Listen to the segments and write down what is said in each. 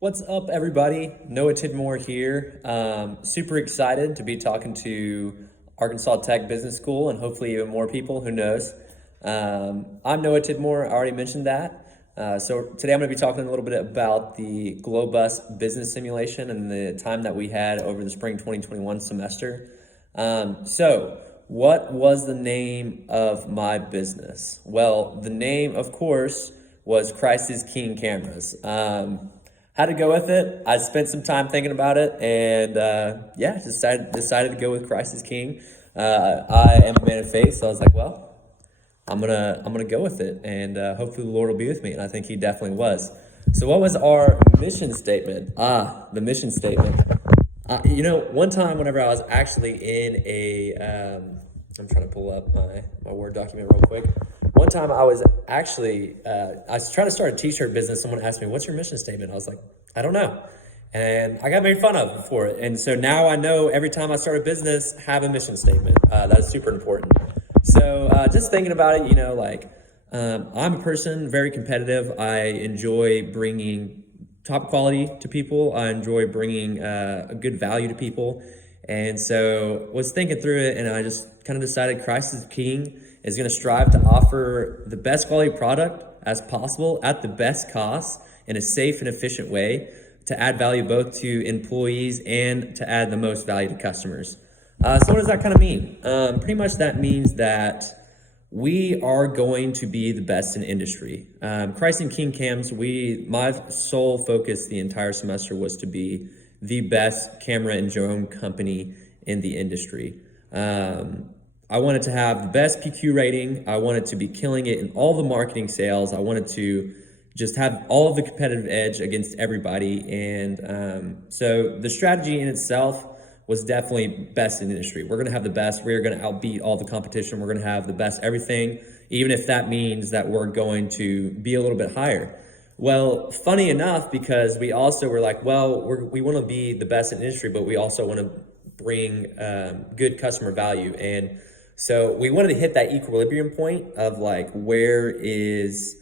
What's up, everybody? Noah Tidmore here. Super excited to be talking to Arkansas Tech Business School and hopefully even more people. Who knows? I'm Noah Tidmore. I already mentioned that. So today I'm going to be talking a little bit about the Glo-bus business simulation and the time that we had over the spring 2021 semester. What was the name of my business? Well, the name, of course, was Christ is King Cameras. Had to go with it. I spent some time thinking about it, and decided to go with Christ is King. I am a man of faith, so I was like, well, I'm gonna go with it, and hopefully the Lord will be with me, and I think He definitely was. So, what was our mission statement? The mission statement. One time whenever I was actually in I'm trying to pull up my Word document real quick. One time I was actually, I was trying to start a t-shirt business. Someone asked me, what's your mission statement? I was like, I don't know. And I got made fun of for it. And so now I know every time I start a business, have a mission statement. That's super important. So just thinking about it, I'm a person, very competitive. I enjoy bringing top quality to people. I enjoy bringing a good value to people. And so was thinking through it, and I just kind of decided Christ is King is going to strive to offer the best quality product as possible at the best cost in a safe and efficient way to add value both to employees and to add the most value to customers. So what does that kind of mean? Pretty much that means that we are going to be the best in industry. Christ and King Cams, my sole focus the entire semester was to be the best camera and drone company in the industry. I wanted to have the best PQ rating. I wanted to be killing it in all the marketing sales. I wanted to just have all of the competitive edge against everybody. And so the strategy in itself was definitely best in the industry. We're going to have the best. We're going to outbeat all the competition. We're going to have the best everything, even if that means that we're going to be a little bit higher. Well, funny enough, because we also were like, well, we want to be the best in the industry, but we also want to bring good customer value. And so we wanted to hit that equilibrium point of like, where is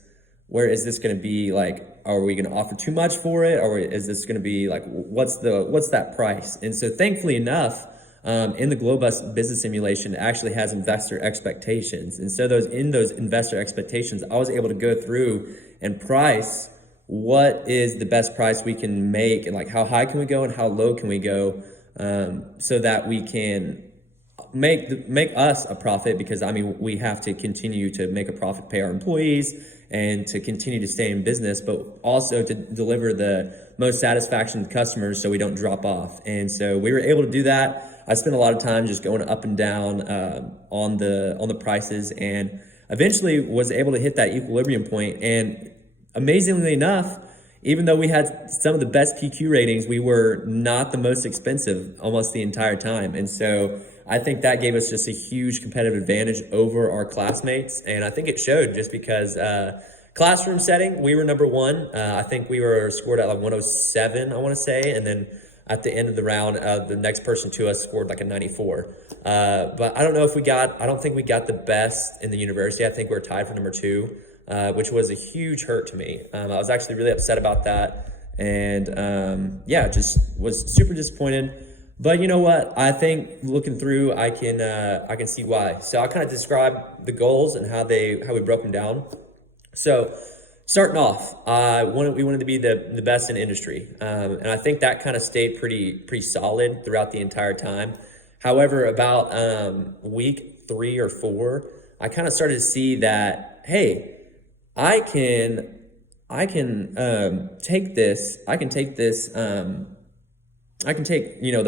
this going to be? Like, are we going to offer too much for it? Or is this going to be like, what's that price? And so thankfully enough, in the Glo-bus business simulation, it actually has investor expectations. And so in those investor expectations, I was able to go through and price what is the best price we can make, and like how high can we go and how low can we go, so that we can make us a profit, because we have to continue to make a profit, pay our employees, and to continue to stay in business, but also to deliver the most satisfaction to customers so we don't drop off. And so we were able to do that. I spent a lot of time just going up and down on the prices, and eventually was able to hit that equilibrium point. And amazingly enough, even though we had some of the best PQ ratings, we were not the most expensive almost the entire time. And so I think that gave us just a huge competitive advantage over our classmates. And I think it showed, just because classroom setting, we were number one. I think we were scored at like 107, I want to say. And then at the end of the round, the next person to us scored like a 94. But I don't think we got the best in the university. I think we were tied for number two, which was a huge hurt to me. I was actually really upset about that. And just was super disappointed. But you know what? I think looking through, I can see why. So I kind of describe the goals and how we broke them down. So starting off, we wanted to be the best in industry, and I think that kind of stayed pretty solid throughout the entire time. However, about week 3 or 4, I kind of started to see that, hey, I can take this. I can take the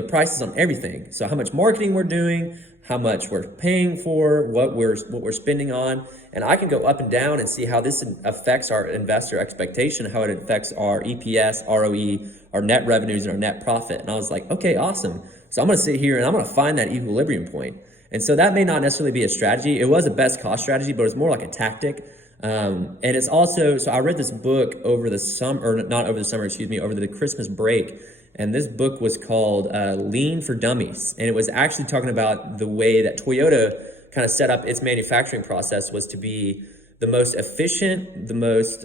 prices on everything. So how much marketing we're doing, how much we're paying for, what we're spending on, and I can go up and down and see how this affects our investor expectation, how it affects our EPS, ROE, our net revenues, and our net profit. And I was like, okay, awesome. So I'm going to sit here and I'm going to find that equilibrium point. And so that may not necessarily be a strategy. It was a best cost strategy, but it's more like a tactic. And it's also, so I read this book over the summer, or not over the summer, over the Christmas break. And this book was called Lean for Dummies. And it was actually talking about the way that Toyota kind of set up its manufacturing process was to be the most efficient, the most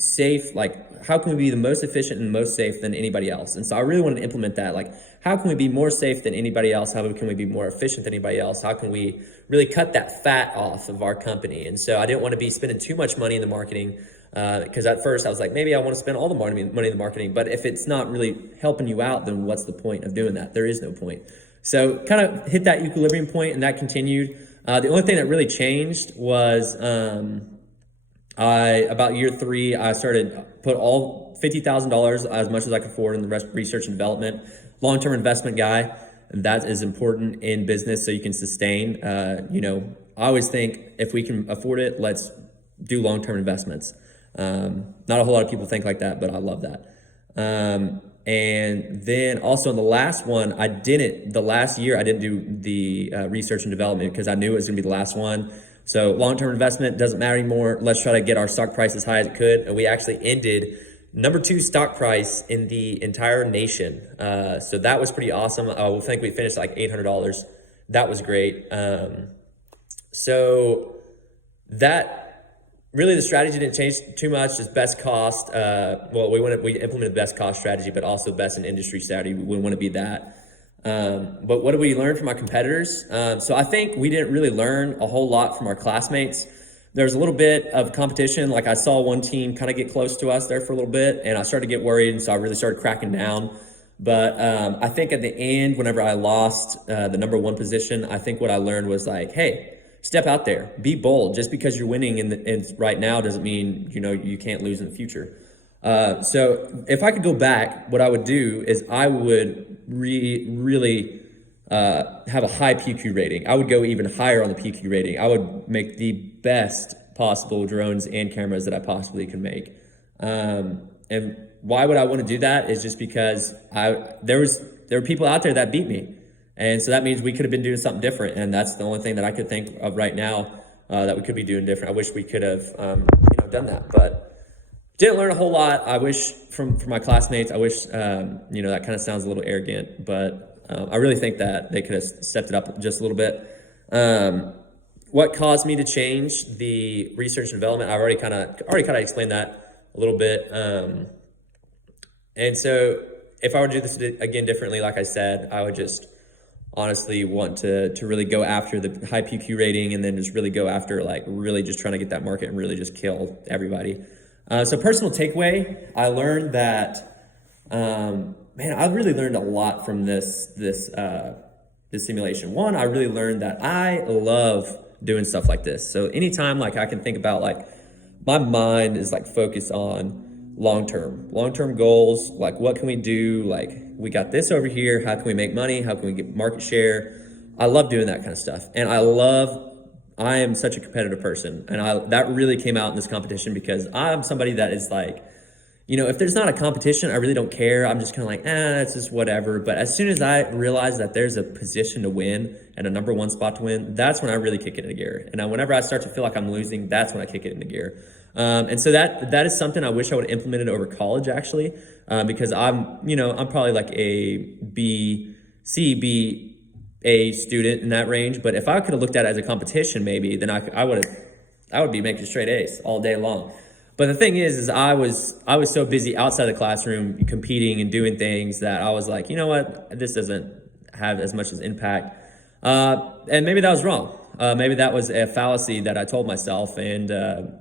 safe, like how can we be the most efficient and most safe than anybody else? And so I really wanted to implement that. Like, how can we be more safe than anybody else? How can we be more efficient than anybody else? How can we really cut that fat off of our company? And so I didn't want to be spending too much money in the marketing, because at first I was like, maybe I want to spend all the money in the marketing, but if it's not really helping you out, then what's the point of doing that? There is no point. So kind of hit that equilibrium point, and that continued. The only thing that really changed was about year 3, I started put all $50,000, as much as I could afford, in the research and development. Long-term investment guy, that is important in business so you can sustain. I always think if we can afford it, let's do long-term investments. Not a whole lot of people think like that, but I love that. And then also in the last one, the last year I didn't do the research and development because I knew it was gonna be the last one. So long-term investment doesn't matter anymore. Let's try to get our stock price as high as it could. And we actually ended number 2 stock price in the entire nation. So that was pretty awesome. I think we finished like $800. That was great. So that really, the strategy didn't change too much, just best cost. We implemented best cost strategy, but also best in industry strategy. We want to be that. But what did we learn from our competitors? So I think we didn't really learn a whole lot from our classmates. There's a little bit of competition. Like, I saw one team kind of get close to us there for a little bit, and I started to get worried, and so I really started cracking down. But I think at the end, whenever I lost the number 1 position, I think what I learned was like, hey, step out there, be bold. Just because you're winning right now doesn't mean you can't lose in the future. So if I could go back, what I would do is I would really have a high PQ rating. I would go even higher on the PQ rating. I would make the best possible drones and cameras that I possibly can make. And why would I want to do that is just because there were people out there that beat me. And so that means we could have been doing something different. And that's the only thing that I could think of right now that we could be doing different. I wish we could have done that, but didn't learn a whole lot. I wish from my classmates, I wish, that kind of sounds a little arrogant, but I really think that they could have stepped it up just a little bit. What caused me to change the research and development? I've already kind of explained that a little bit. And so if I were to do this again differently, like I said, I would just honestly want to really go after the high PQ rating, and then just really go after really just trying to get that market and really just kill everybody. So personal takeaway, I learned that, I really learned a lot from this simulation. One, I really learned that I love doing stuff like this. So anytime I can think about my mind is focused on long-term goals. What can we do? We got this over here. How can we make money? How can we get market share? I love doing that kind of stuff. And I am such a competitive person. And that really came out in this competition because I'm somebody that is if there's not a competition, I really don't care. I'm just kind of it's just whatever. But as soon as I realize that there's a position to win and a number 1 spot to win, that's when I really kick it into gear. And whenever I start to feel like I'm losing, that's when I kick it into gear. And so that is something I wish I would have implemented over college, actually, because I'm probably a B, A student in that range. But if I could have looked at it as a competition, maybe, then I would be making straight A's all day long. But the thing is I was so busy outside the classroom competing and doing things that I was like, you know what, this doesn't have as much as impact. And maybe that was wrong. Maybe that was a fallacy that I told myself. And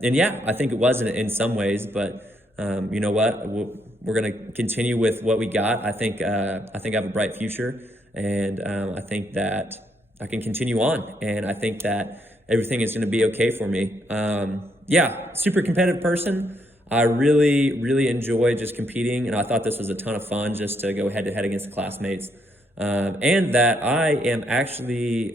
yeah, I think it was in some ways, but you know what, we're going to continue with what we got. I think I have a bright future, and I think that I can continue on, and I think that everything is going to be okay for me. Yeah, super competitive person. I really enjoy just competing, and I thought this was a ton of fun just to go head to head against the classmates. And that I am actually,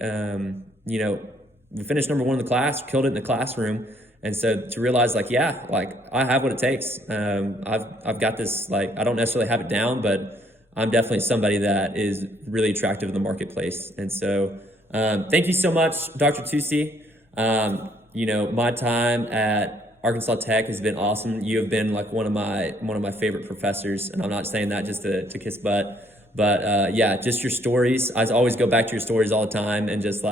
we finished number 1 in the class, killed it in the classroom. And so to realize I have what it takes. I've got this, I don't necessarily have it down, but I'm definitely somebody that is really attractive in the marketplace. And so, thank you so much, Dr. Tusi. My time at Arkansas Tech has been awesome. You have been one of my favorite professors, and I'm not saying that just to kiss butt, but yeah, just your stories. I always go back to your stories all the time, and just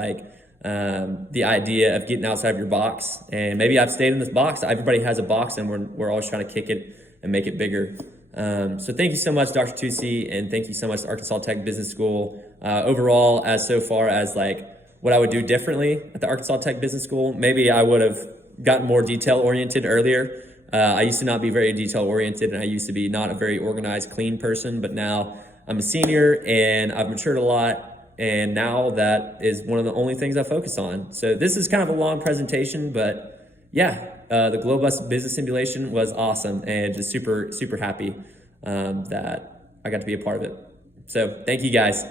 the idea of getting outside of your box. And maybe I've stayed in this box. Everybody has a box, and we're always trying to kick it and make it bigger. So thank you so much, Dr. Tusi, and thank you so much to Arkansas Tech Business School. Overall, as so far as like what I would do differently at the Arkansas Tech Business School, maybe I would have gotten more detail oriented earlier. I used to not be very detail oriented, and I used to be not a very organized, clean person, but now I'm a senior and I've matured a lot. And now that is one of the only things I focus on. So this is kind of a long presentation, but yeah, the Glo-bus business simulation was awesome, and just super, super happy that I got to be a part of it. So thank you guys.